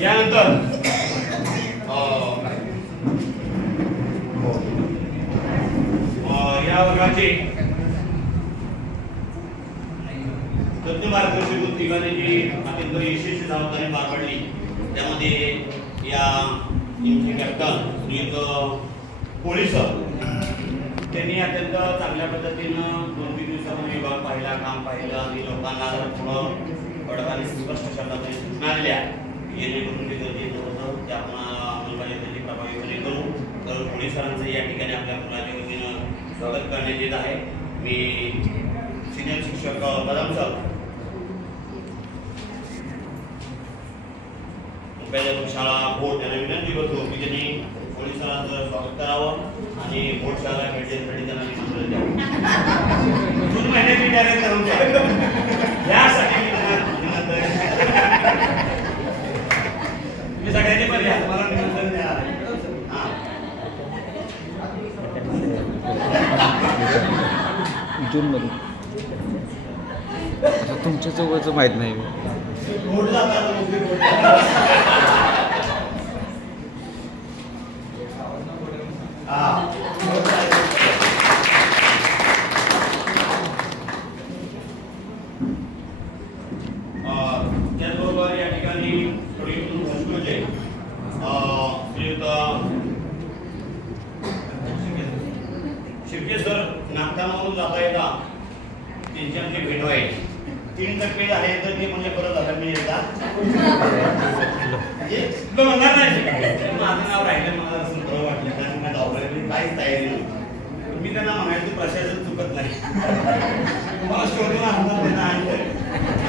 यानंतर या वर्गाचे तज्ञ मार्गदर्शक तिघांनी जी अत्यंत यशस्वी जबाबदारी पार पाडली त्यामध्ये या टीमचे कॅप्टन श्रीयुत पोलीस त्यांनी अत्यंत चांगल्या पद्धतीनं 2-3 दिवसामध्ये विभाग पाहिला, काम पाहिलं आणि लोकांना पुढं कडक आणि स्पष्ट शब्दामध्ये सूचना दिल्या जेणेकरून ते गरजेचं होतं ते आपण अंमलबजावणी प्रभावीपणे करू. तर पोलिसांचं या ठिकाणी आपल्या मुलाच्या वतीनं स्वागत करण्यात येत आहे. मी सिनियर शिक्षक बदाम सर मुख्याध्यापक शाळा बोर्ड यांना विनंती करतो की त्यांनी पोलिसांचं स्वागत करावं आणि बोर्ड शाळा भेटण्यासाठी त्यांना निमंत्रण द्यावं. 2 महिन्याची तयारी करून द्या यासाठी मी त्यांना निमंत्रण मी सगळ्यांनी पण या तुम्हाला निमंत्रण देणार आहे. जून मध्ये आता तुमच्या जवळचं माहित नाही. त्याचबरोबर या ठिकाणी शिर्के सर नागठाणावरून जाता येता त्यांची आमची भेट व्हायची. 3 टप्पे आहे तर ते म्हणजे परत झालं मी एकदा म्हणजे म्हणणार नाही माझं नाव राहिलं मला असं बरं वाटलं कारण का गावकऱ्यांनी काहीच तयारी नव्हती. मी त्यांना म्हणायचं प्रशासन चुकत नाही मला शोधून आणतात त्यांना आणि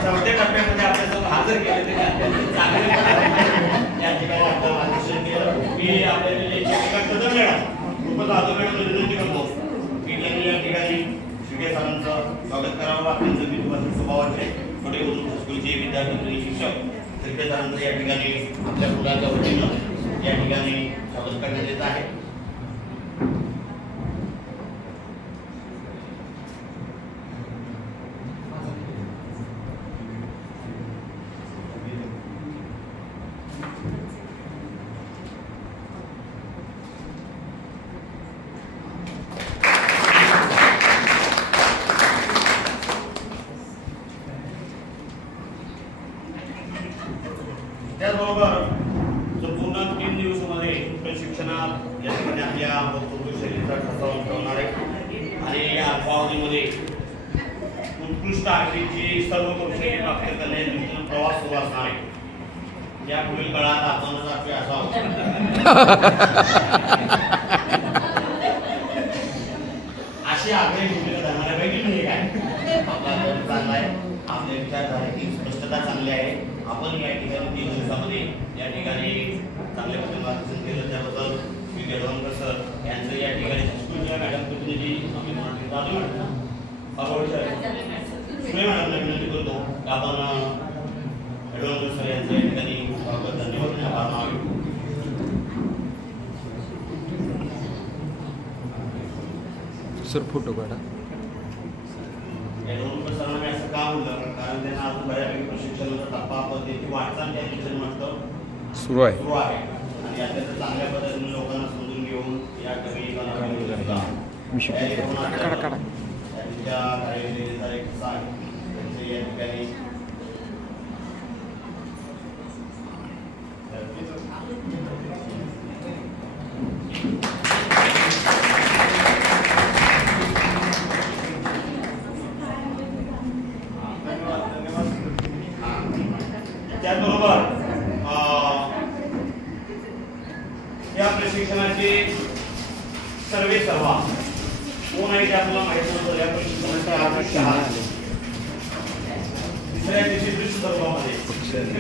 4थ्या टप्प्यामध्ये आपल्यासोबत हजर केले ते अत्यंत चांगले या ठिकाणी आपलं मार्गदर्शन केलं. मी आपल्याला कदम मॅडम खूपच आदर मॅडम विनंती करतो की त्यांनी या ठिकाणी शिर्के सरांचं स्वागत करावं. अत्यंत विद्वान स्वभावाचे छोटे उर्दू हायस्कूलचे विद्यार्थी आणि शिक्षक शिर्के सरांचं या ठिकाणी आपल्या मुलाच्या वतीनं या ठिकाणी स्वागत करण्यात येत आहे. त्याचबरोबर संपूर्ण 3 दिवसामध्ये प्रशिक्षणात या ठिकाणी आपल्या वक्तव्य शैलीचा ठसा उमटवणार आहे आणि या अल्पावधीमध्ये उत्कृष्ट आर्थिकची सर्व कौशल्ये प्राप्त करण्याच्या दृष्टीने प्रवास सुरू असणार आहे. या पुढील काळात आपणच आपले असावं अशी आग्रही भूमिका धरणाऱ्यापैकी म्हणजे काय आपला गट चांगला आहे, आपले विचारधारेची स्पष्टता चांगली आहे. आपण या ठिकाणी 3 दिवसामध्ये या ठिकाणी चांगल्या पद्धतीने मार्गदर्शन केलं त्याबद्दल श्री गडवंकर सर यांचं या ठिकाणी स्कूलच्या मॅडम प्रतिनिधी आम्ही मराठी चालू सुळे मॅडमला विनंती करतो की आपण गडवंकर सर यांचं या ठिकाणी धन्यवाद आभार मानावे. सर फोटो काढा. गडवंकर सरांना असं का होतं कारण त्यांना अजून बऱ्यापैकी प्रशिक्षणाचा टप्पा पद्धती वाटचाल त्या दिशेने म्हटलं सुरू आहे आणि अत्यंत चांगल्या पद्धतीने लोकांना समजून घेऊन या कमी त्यांच्या कार्यविधीचा एक सांग त्यांचे या ठिकाणी त्याचबरोबर या प्रशिक्षणाचे सर्वे सर्वा कोण आहे ते आपल्याला माहिती नव्हतं. या प्रशिक्षणाचा तिसऱ्या दिवशी दृश्य सर्वामध्ये संचालक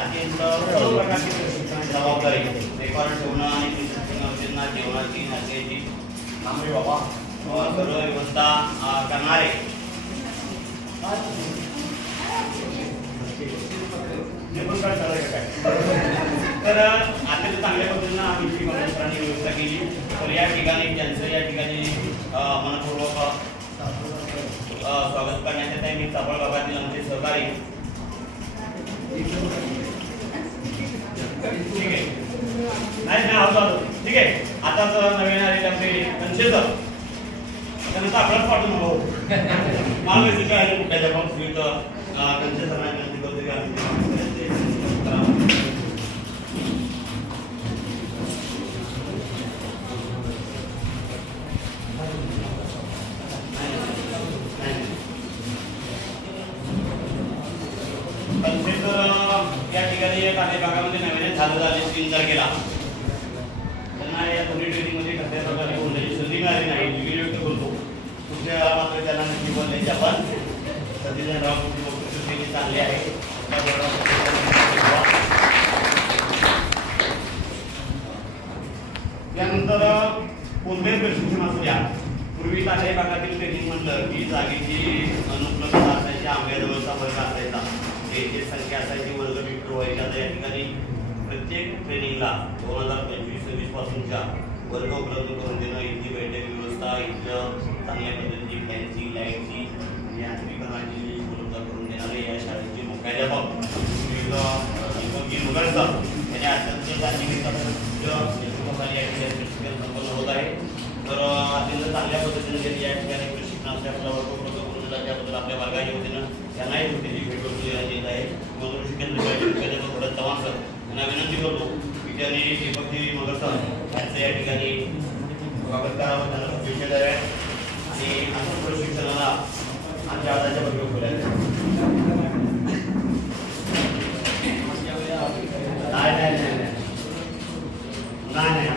अत्यंत सर्व प्रकारची प्रशिक्षणाची जबाबदारी रेकॉर्ड ठेवणं आणि प्रशिक्षणार्थींना जेवणाची नाश्त्याची आम्ही बाबा सर्व व्यवस्था करणारे तर अत्यंत चांगल्या पद्धतीनं आम्ही व्यवस्था केली. तर या ठिकाणी त्यांचं या ठिकाणी मनपूर्वक स्वागत करण्यात येत आहे. मी चाफळ भागातील आमचे सहकारी ठीक आहे नाही आहोत ठीक आहे. आता नवीन आलेले आपले कंचे सर त्यांना आपलाच पाठवून नको माल आहे कुठल्या कंचे सरांना विनंती करतो की आम्ही या ठिकाणी काही भागामध्ये नवीन झालेला आहे 3 तारखेला त्यांना या दोन्ही ट्रेनिंगमध्ये कसल्या प्रकारे बोलण्याची संधी मिळाली नाही. मी व्यक्त करतो कुठल्या मात्र त्यांना नक्की बोलण्याची आपण सतीजनराव कुठली चांगली आहे. त्यानंतर कोणत्याही प्रशिक्षण असू द्या पूर्वी काही भागातील ट्रेनिंग म्हटलं की जागेची अनुपलब्धता असायची आंब्याजवळचा वर्ग असायचा त्याची संख्या असायची वर्ग विक्टर व्हायची. आता या ठिकाणी प्रत्येक ट्रेनिंगला 2025-26 पासूनच्या वर्ग उपलब्ध करून देणं इथली बैठक व्यवस्था इथलं चांगल्या पद्धतीची फॅनची लाईटची यांत्रिकरणाची उपलब्ध करून देणारे या शाळेचे मुख्याध्यापक मुगळ सर यांनी अत्यंत नेतृत्वाखाली या ठिकाणी प्रशिक्षण संपन्न होत आहे. तर अत्यंत चांगल्या पद्धतीने त्यांनी या ठिकाणी प्रशिक्षणाच्या वर्ग उपलब्ध करून दिला त्याबद्दल आपल्या वर्गाच्या वतीनं त्यांनाही गोष्टीची भेट वस्तू देण्यात येत आहे. मधुर शिक्षण थोडं चव्हाण सर यांना विनंती करतो की त्यांनी दीपकजी मगर सर यांचं या ठिकाणी स्वागत करावं त्यांना विषय द्यावे आणि असं प्रशिक्षणाला आमच्या आधाच्या बरोबर बोलायचं नाही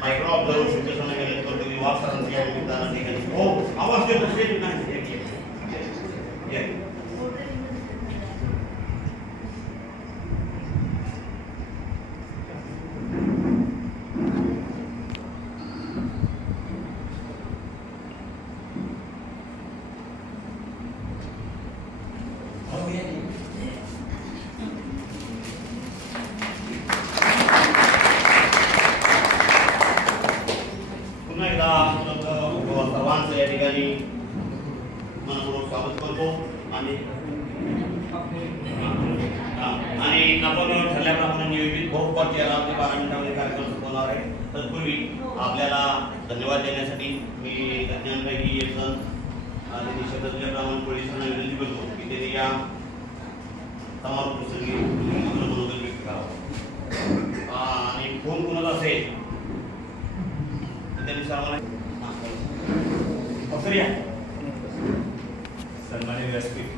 मायक्रो ऑब्झर्वर सिच्युएशन गेले तर तुम्ही वाक सरांची या निमित्तानं ठिकाणी हो आवाज देतो स्टेज नाही सर्वांचं या ठिकाणी मनपूर्वक स्वागत करतो आणि आपण ठरल्याप्रमाणे नियोजित बहुपद याला 12 मिनिटांमध्ये कार्यक्रम संपवणार आहे. तत्पूर्वी आपल्याला धन्यवाद देण्यासाठी मी तज्ञांपैकी एक जण आणि निषेधाप्रमाणे पोलिसांना विनंती करतो की त्यांनी या समारोप प्रसंगी मनोगत व्यक्त करावं आणि फोन कोणाला असेल त्यांनी सर्वांना सन्मान्य व्यासपीठ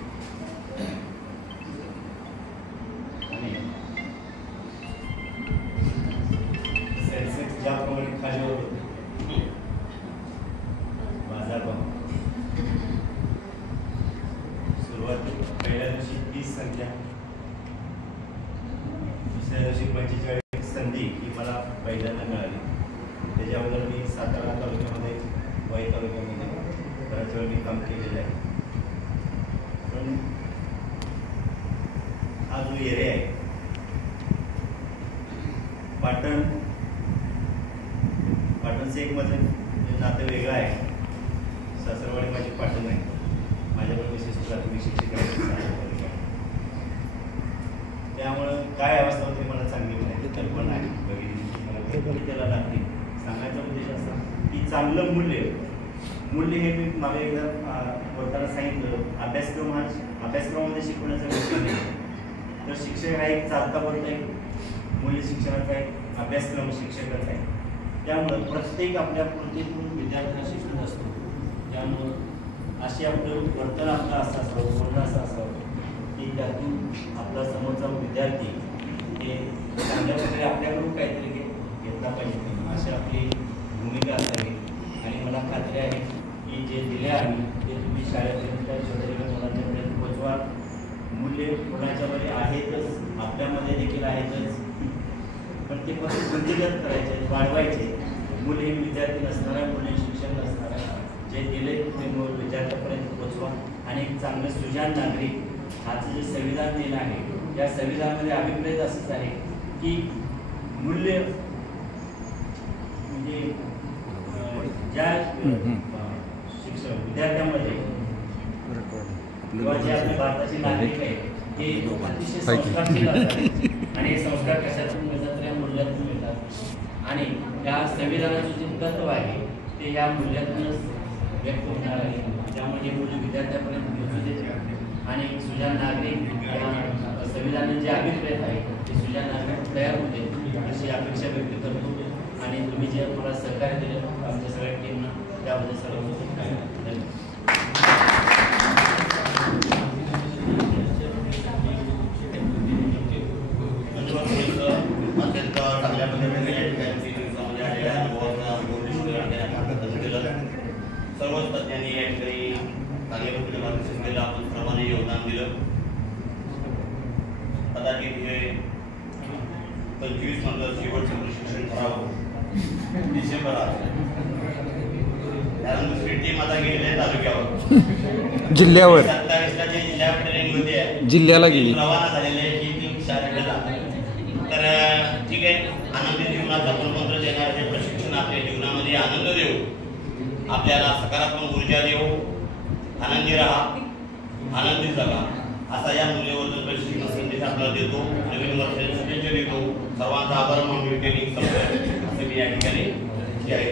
आणि सेन्सेक्स ज्याप्रमाणे खाली होत बाजारभाव सुरुवात पहिल्या दिवशी 30 संख्या दुसऱ्या दिवशी 45 संधी ही मला पहिल्यांदा मिळाली. त्याच्याबद्दल मी सातारा तालुक्यामध्ये वाई तालुक्यामध्ये बऱ्याच वेळ मी काम केलेलं आहे. पण हा जो एरिया आहे पाटणचं एक माझं नातं वेगळं आहे. सासरवाडी माझी पाटण आहे. माझ्याकडे विशेष प्राथमिक शिक्षक त्यामुळं काय अवस्था होती मला चांगली माहिती कल्पना आहे. बघितली त्याला लागते. सांगायचा उद्देश असा की चांगलं मूल्य हे मी मागे एकदा बोलताना सांगितलं अभ्यासक्रमामध्ये शिकवण्याचा विषय नाही तर शिक्षक हा एक चालता बोलता एक मूल्य शिक्षणाचा एक अभ्यासक्रम शिक्षकाचा आहे. त्यामुळं प्रत्येक आपल्या कृतीतून विद्यार्थ्यांना शिकवत असतो. त्यामुळं असे आपलं वर्तन आपलं असं असावं बोलणं असं असावं की त्यातून आपला समोरचा विद्यार्थी हे चांगल्या प्रकारे आपल्याकडून काहीतरी घेतला पाहिजे अशी आपली भूमिका असावी. आणि मला खात्री आहे की जे दिले आहे ते तुम्ही शाळेपर्यंत छोट्या मुलांच्यापर्यंत पोचवा. मूल्य कोणाच्यामध्ये आहेतच आपल्यामध्ये देखील आहेतच, पण ते फक्त वृद्धिगत करायचे, वाढवायचे. मुले हे विद्यार्थी नसणाऱ्या, मुले शिक्षण नसणाऱ्या, जे दिले ते विद्यार्थ्यापर्यंत पोहोचवा आणि एक चांगलं सुजाण नागरिक आजचं जे संविधान दिलं आहे, या संविधानामध्ये अभिप्रेत असंच आहे की मूल्य म्हणजे ज्या शिक्षण विद्यार्थ्यामध्ये किंवा जे आपले भारताचे नागरिक आहेत हे अतिशय संस्कारशील असतात आणि हे संस्कार कशातून मिळतात तर या मूल्यातून मिळतात आणि या संविधानाचं जे तत्व आहे ते या मूल्यातूनच व्यक्त होणार आहे. त्यामुळे हे मूल्य विद्यार्थ्यापर्यंत पोहोचू देते आणि सुजाण नागरिक संविधानाचे जे अभिप्रेत आहे ते सुजाण नागरिक तयार होते अशी अपेक्षा व्यक्त करतो आणि तुम्ही जे मला सहकार्य दिलं आमच्या सगळ्या टीमना त्याबद्दल सर्व धन्यवाद. अत्यंत चांगल्या पद्धतीने सर्वच तज्ञांनी या ठिकाणी कार्यपद्धतीने मार्गदर्शन आपण सर्वांनी योगदान दिलं. कदाचित हे 25 नंतर शेवटचं प्रशिक्षण करावं डिसेंबरात. त्यानंतर दुसरी टीम आता गेलेली आहे तालुक्यावर, जिल्ह्यावर 27ला जे जिल्हा ट्रेनिंग मध्ये जिल्ह्याला गेली, रवाना झालेले आहे की टीम शाळेला. तर ठीक आहे, आनंदी जीवनाचा प्रमंत्र देणारे प्रशिक्षण आपल्या जीवनामध्ये आनंद देऊ, आपल्याला सकारात्मक ऊर्जा देऊ, आनंदी राहा, आनंदी जगा असा या मूल्यवर्धन प्रशिक्षण संदेश आपल्याला देतो. नवीन वर्षाच्या शुभेच्छा देतो. सर्वांचा आभार मानून ट्रेनिंग संपलं असं मी या ठिकाणी आहे.